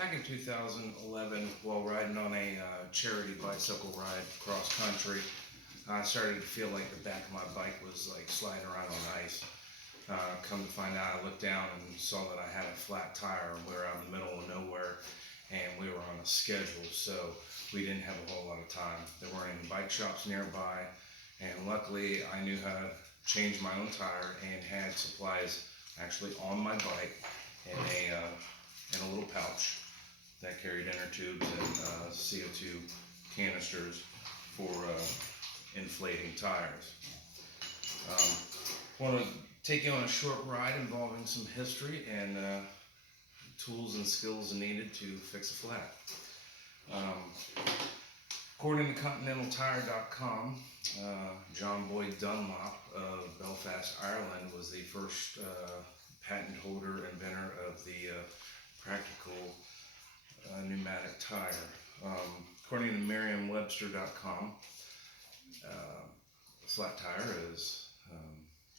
Back in 2011, while riding on a charity bicycle ride cross country, I started to feel like the back of my bike was like sliding around on ice. Come to find out, I looked down and saw that I had a flat tire, and we were out in the middle of nowhere, and we were on a schedule, so we didn't have a whole lot of time. There weren't any bike shops nearby, and luckily I knew how to change my own tire and had supplies actually on my bike in a little pouch that carried inner tubes and CO2 canisters for inflating tires. Want to take you on a short ride involving some history and tools and skills needed to fix a flat. According to ContinentalTire.com, John Boyd Dunlop of Belfast, Ireland was the first patent holder, inventor of the practical pneumatic tire. According to Merriam-Webster.com, a flat tire is,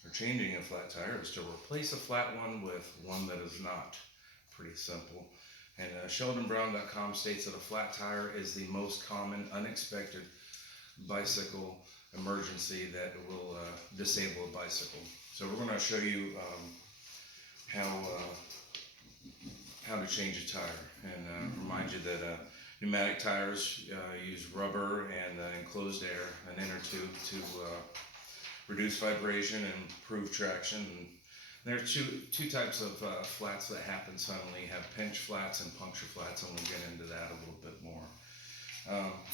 or changing a flat tire is to replace a flat one with one that is not. Pretty simple. And SheldonBrown.com states that a flat tire is the most common unexpected bicycle emergency that will disable a bicycle. So we're going to show you how to change a tire, and remind you that pneumatic tires use rubber and enclosed air, an inner tube, to reduce vibration and improve traction. And there are two types of flats that happen suddenly. You have pinch flats and puncture flats, and we'll get into that a little bit more.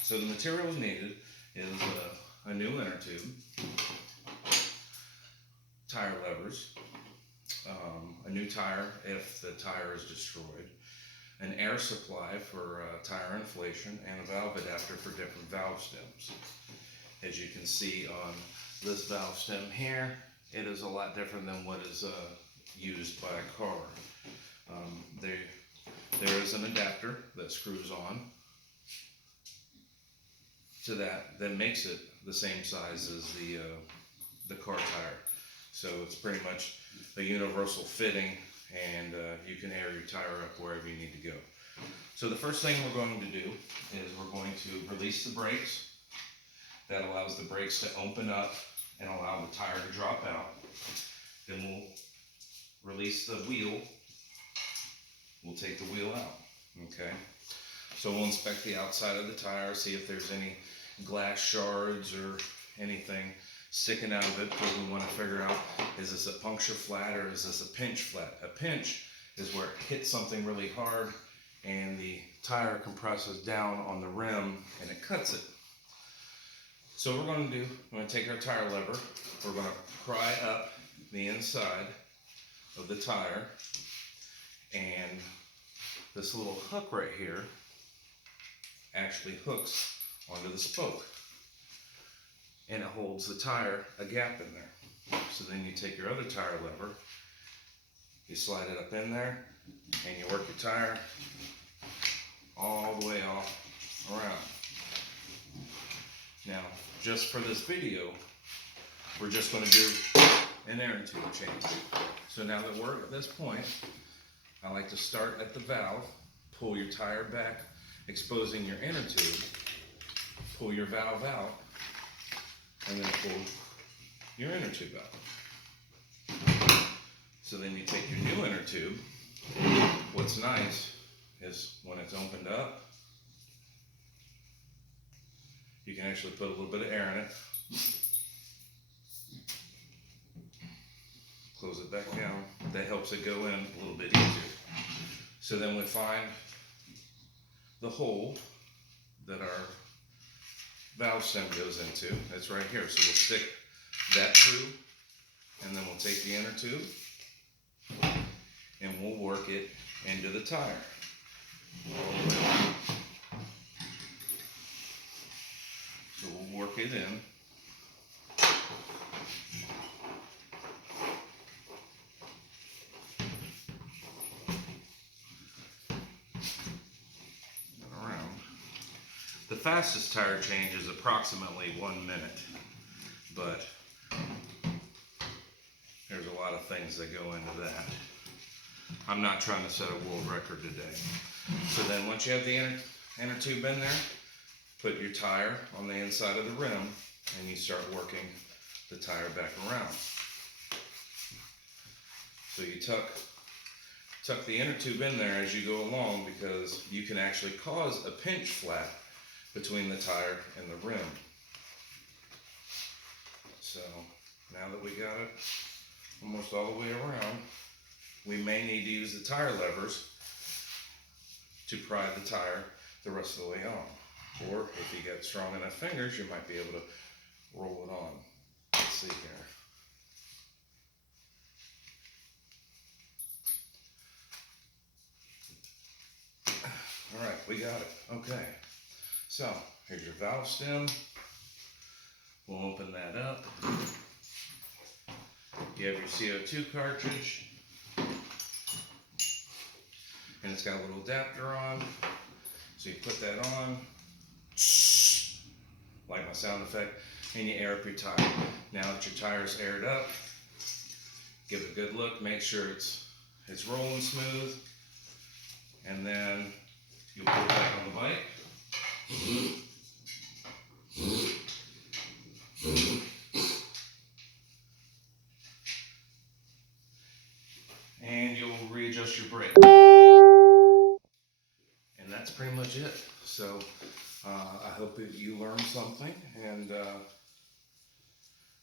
So the materials needed is a new inner tube, tire levers, a new tire if the tire is destroyed, an air supply for tire inflation, and a valve adapter for different valve stems. As you can see on this valve stem here, it is a lot different than what is used by a car. There is an adapter that screws on to that makes it the same size as the car tire. So it's pretty much a universal fitting, and you can air your tire up wherever you need to go. So the first thing we're going to do is we're going to release the brakes. That allows the brakes to open up and allow the tire to drop out. Then we'll release the wheel. We'll take the wheel out, okay? So we'll inspect the outside of the tire, see if there's any glass shards or anything sticking out of it, because we want to figure out, is this a puncture flat or is this a pinch flat? A pinch is where it hits something really hard and the tire compresses down on the rim and it cuts it. So what we're going to do, we're going to take our tire lever, we're going to pry up the inside of the tire, and this little hook right here actually hooks onto the spoke, and it holds the tire a gap in there. So then you take your other tire lever, you slide it up in there, and you work your tire all the way off around. Now, just for this video, we're just going to do an inner tube change. So now that we're at this point, I like to start at the valve, pull your tire back, exposing your inner tube, pull your valve out, and then pull your inner tube out. So then you take your new inner tube. What's nice is when it's opened up, you can actually put a little bit of air in it, close it back down. That helps it go in a little bit easier. So then we find the hole that our valve stem goes into. That's right here. So we'll stick that through, and then we'll take the inner tube and we'll work it into the tire. So we'll work it in. The fastest tire change is approximately 1 minute, but there's a lot of things that go into that. I'm not trying to set a world record today. So then once you have the inner tube in there, put your tire on the inside of the rim and you start working the tire back around. So you tuck the inner tube in there as you go along, because you can actually cause a pinch flat between the tire and the rim. So now that we got it almost all the way around, we may need to use the tire levers to pry the tire the rest of the way on. Or if you got strong enough fingers, you might be able to roll it on. Let's see here. All right, we got it. Okay. So here's your valve stem. We'll open that up. You have your CO2 cartridge. And it's got a little adapter on. So you put that on, like my sound effect, and you air up your tire. Now that your tire's aired up, give it a good look, make sure it's rolling smooth, and then you'll put it back on the bike. And you'll readjust your brake. And that's pretty much it. So I hope that you learned something, and a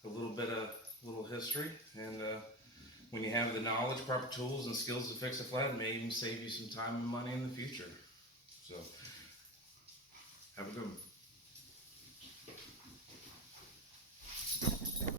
little history. And when you have the knowledge, proper tools, and skills to fix a flat, it may even save you some time and money in the future. So have a good one.